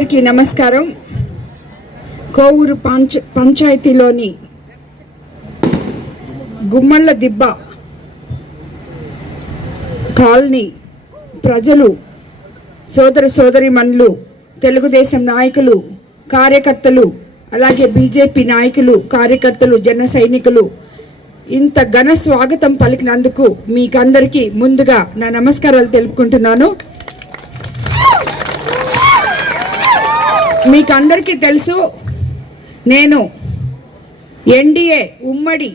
అందరికీ నమస్కారం. కోవూరు పంచాయతీలోని గుమ్మళ్ళ దిబ్బ కాలనీ ప్రజలు, సోదర సోదరీమణులు, తెలుగుదేశం నాయకులు, కార్యకర్తలు, అలాగే బీజేపీ నాయకులు, కార్యకర్తలు, జన సైనికులు ఇంత ఘన స్వాగతం పలికినందుకు మీకందరికీ ముందుగా నా నమస్కారాలు తెలుపుకుంటున్నాను. మీకు అందరికీ తెలుసు, నేను ఎన్డీఏ ఉమ్మడి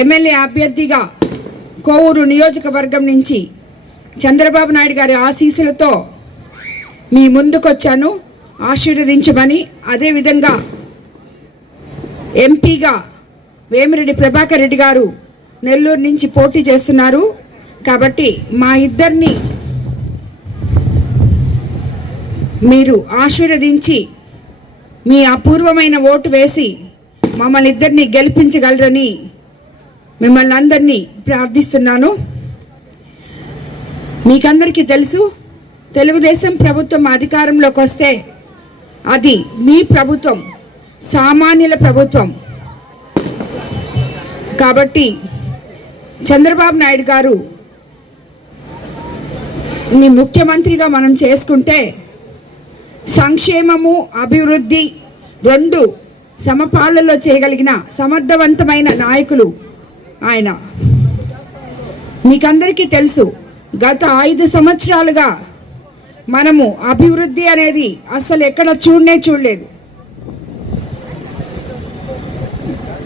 ఎమ్మెల్యే అభ్యర్థిగా కోవూరు నియోజకవర్గం నుంచి చంద్రబాబు నాయుడు గారి ఆశీస్సులతో మీ ముందుకొచ్చాను ఆశీర్వదించమని. అదేవిధంగా ఎంపీగా వేమిరెడ్డి ప్రభాకర్ రెడ్డి గారు నెల్లూరు నుంచి పోటీ చేస్తున్నారు. కాబట్టి మా ఇద్దరిని మీరు ఆశీర్వదించి మీ అపూర్వమైన ఓటు వేసి మమ్మల్ని ఇద్దరిని గెలిపించగలరని మిమ్మల్ని అందరినీ ప్రార్థిస్తున్నాను. మీకందరికీ తెలుసు, తెలుగుదేశం ప్రభుత్వం అధికారంలోకి వస్తే అది మీ ప్రభుత్వం, సామాన్యుల ప్రభుత్వం. కాబట్టి చంద్రబాబు నాయుడు గారు ముఖ్యమంత్రిగా మనం చేసుకుంటే సంక్షేమము, అభివృద్ధి రెండు సమపాళ్లలో చేయగలిగిన సమర్థవంతమైన నాయకులు ఆయన. మీకందరికీ తెలుసు, గత 5 సంవత్సరాలుగా మనము అభివృద్ధి అనేది అసలు ఎక్కడ చూడలేదు.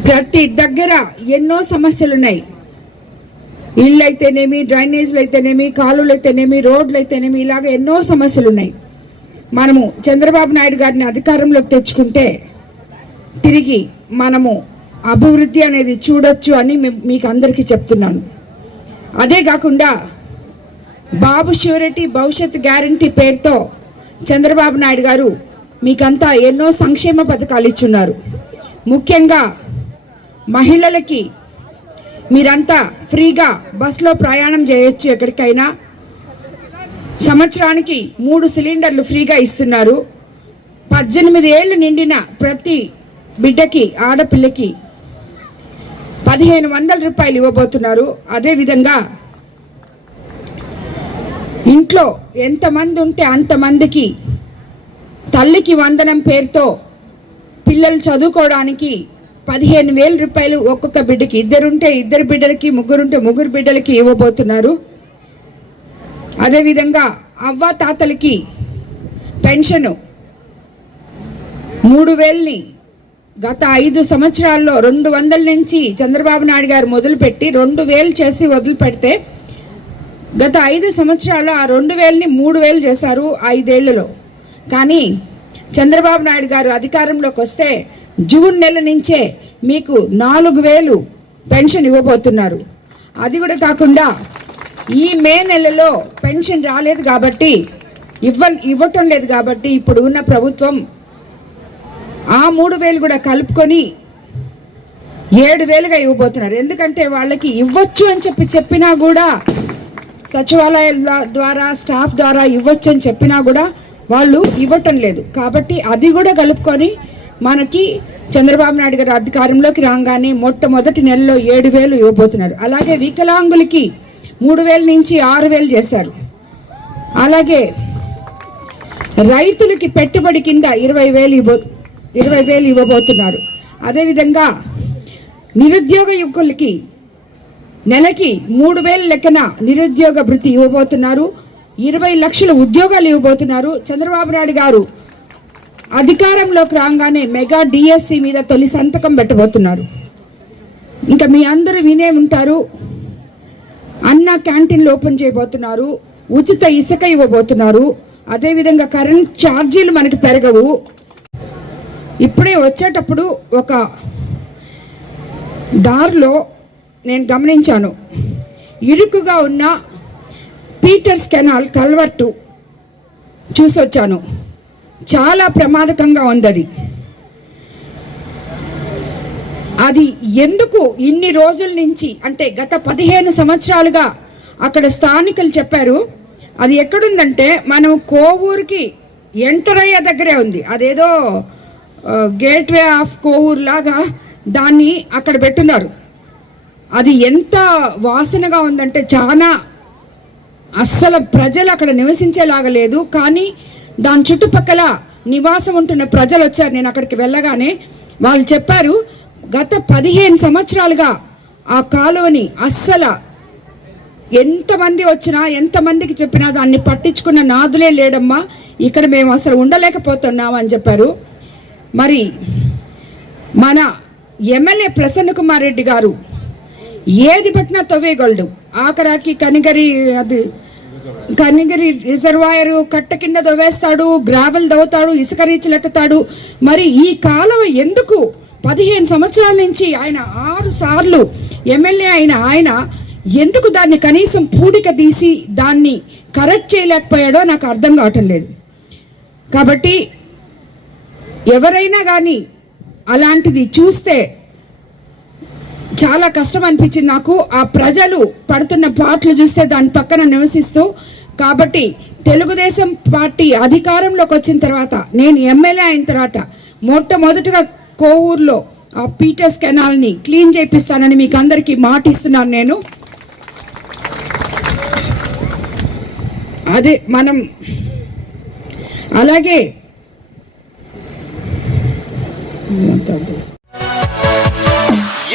ప్రతి దగ్గర ఎన్నో సమస్యలున్నాయి. ఇళ్ళు అయితేనేమి, డ్రైనేజీలు అయితేనేమి, కాలువలు అయితేనేమి, రోడ్లు అయితేనేమి, ఇలాగ ఎన్నో సమస్యలున్నాయి. మనము చంద్రబాబు నాయుడు గారిని అధికారంలోకి తెచ్చుకుంటే తిరిగి మనము అభివృద్ధి అనేది చూడొచ్చు అని మీకు అందరికీ చెప్తున్నాను. అదే కాకుండా బాబు ష్యూరిటీ భవిష్యత్ గ్యారంటీ పేరుతో చంద్రబాబు నాయుడు గారు మీకంతా ఎన్నో సంక్షేమ పథకాలు ఇచ్చున్నారు. ముఖ్యంగా మహిళలకి మీరంతా ఫ్రీగా బస్సులో ప్రయాణం చేయొచ్చు ఎక్కడికైనా. సంవత్సరానికి 3 సిలిండర్లు ఫ్రీగా ఇస్తున్నారు. 18 ఏళ్లు నిండిన ప్రతి బిడ్డకి, ఆడపిల్లకి 1500 రూపాయలు ఇవ్వబోతున్నారు. అదేవిధంగా ఇంట్లో ఎంతమంది ఉంటే అంతమందికి తల్లికి వందనం పేరుతో పిల్లలు చదువుకోవడానికి 15,000 రూపాయలు ఒక్కొక్క బిడ్డకి, ఇద్దరుంటే ఇద్దరు బిడ్డలకి, ముగ్గురుంటే ముగ్గురు బిడ్డలకి ఇవ్వబోతున్నారు. అదేవిధంగా అవ్వ తాతలకి పెన్షన్ 3,000ని గత 5 సంవత్సరాల్లో 200 నుంచి చంద్రబాబు నాయుడు గారు మొదలుపెట్టి 2,000 చేసి వదిలిపెడితే గత 5 సంవత్సరాల్లో ఆ 2,000ని 3,000 చేశారు 5 ఏళ్లలో. కానీ చంద్రబాబు నాయుడు గారు అధికారంలోకి వస్తే జూన్ నెల నుంచే మీకు 4,000 పెన్షన్ ఇవ్వబోతున్నారు. అది కూడా కాకుండా ఈ మే నెలలో పెన్షన్ రాలేదు కాబట్టి, ఇవ్వటం లేదు కాబట్టి ఇప్పుడు ఉన్న ప్రభుత్వం ఆ 3,000 కూడా కలుపుకొని 7,000గా ఇవ్వబోతున్నారు. ఎందుకంటే వాళ్ళకి ఇవ్వచ్చు అని చెప్పినా కూడా, సచివాలయాల ద్వారా స్టాఫ్ ద్వారా ఇవ్వచ్చు అని చెప్పినా కూడా వాళ్ళు ఇవ్వటం లేదు. కాబట్టి అది కూడా కలుపుకొని మనకి చంద్రబాబు నాయుడు గారు అధికారంలోకి రాగానే మొట్టమొదటి నెలలో 7,000 ఇవ్వబోతున్నారు. అలాగే వికలాంగులకి 3,000 నుంచి 6,000 చేశారు. అలాగే రైతులకి పెట్టుబడి కింద 20,000 ఇవ్వబోతున్నారు. అదేవిధంగా నిరుద్యోగ యువకులకి నెలకి 3,000 లెక్కన నిరుద్యోగ భృతి ఇవ్వబోతున్నారు. 20 లక్షల ఉద్యోగాలు ఇవ్వబోతున్నారు. చంద్రబాబు నాయుడు గారు అధికారంలోకి రాగానే మెగా డిఎస్సి మీద తొలి సంతకం పెట్టబోతున్నారు. ఇంకా మీ అందరూ వినే ఉంటారు, అన్న క్యాంటీన్లు ఓపెన్ చేయబోతున్నారు. ఉచిత ఇసుక ఇవ్వబోతున్నారు. అదేవిధంగా కరెంట్ ఛార్జీలు మనకి పెరగవు. ఇప్పుడే వచ్చేటప్పుడు ఒక దారిలో నేను గమనించాను, ఇరుకుగా ఉన్న పీటర్స్ కెనాల్ కల్వర్టు చూసొచ్చాను. చాలా ప్రమాదకంగా ఉంది అది ఎందుకు ఇన్ని రోజుల నుంచి అంటే గత 15 సంవత్సరాలుగా అక్కడ స్థానికులు చెప్పారు. అది ఎక్కడుందంటే మనం కోవూరుకి ఎంటర్ అయ్యే దగ్గరే ఉంది. అదేదో గేట్వే ఆఫ్ కోవూర్ లాగా దాన్ని అక్కడ పెట్టున్నారు. అది ఎంత వాసనగా ఉందంటే చాలా, అస్సలు ప్రజలు అక్కడ నివసించేలాగా లేదు. కానీ దాని చుట్టుపక్కల నివాసం ఉంటున్న ప్రజలు వచ్చారు. నేను అక్కడికి వెళ్ళగానే వాళ్ళు చెప్పారు, గత 15 సంవత్సరాలుగా ఆ కాలువని అస్సలు ఎంతమంది వచ్చినా ఎంతమందికి చెప్పినా దాన్ని పట్టించుకున్న నాదులే లేడమ్మా, ఇక్కడ మేము అసలు ఉండలేకపోతున్నాం అని చెప్పారు. మరి మన ఎమ్మెల్యే ప్రసన్న కుమార్ రెడ్డి గారు ఏది పట్టినా తవ్వేయగలడు. ఆఖరాకి కనిగిరి రిజర్వాయర్ కట్ట కింద దవ్వేస్తాడు, గ్రావెల్ దవ్వుతాడు, ఇసుక రీచ్లు ఎత్తుతాడు. మరి ఈ కాలువ ఎందుకు 15 సంవత్సరాల నుంచి ఆయన 6 సార్లు ఎమ్మెల్యే అయిన ఆయన ఎందుకు దాన్ని కనీసం పూడిక తీసి దాన్ని కరెక్ట్ చేయలేకపోయాడో నాకు అర్థం కావటం లేదు. కాబట్టి ఎవరైనా కానీ అలాంటిది చూస్తే చాలా కష్టం అనిపించింది నాకు. ఆ ప్రజలు పడుతున్న పాటలు చూస్తే దాని పక్కన నివసిస్తూ. కాబట్టి తెలుగుదేశం పార్టీ అధికారంలోకి వచ్చిన తర్వాత, నేను ఎమ్మెల్యే అయిన తర్వాత మొట్టమొదటిగా కోవూరులో ఆ పీటర్స్ కెనాల్ని క్లీన్ చేపిస్తానని మీకు అందరికీ మాట ఇస్తున్నాను నేను. అదే మనం అలాగే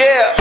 Yeah.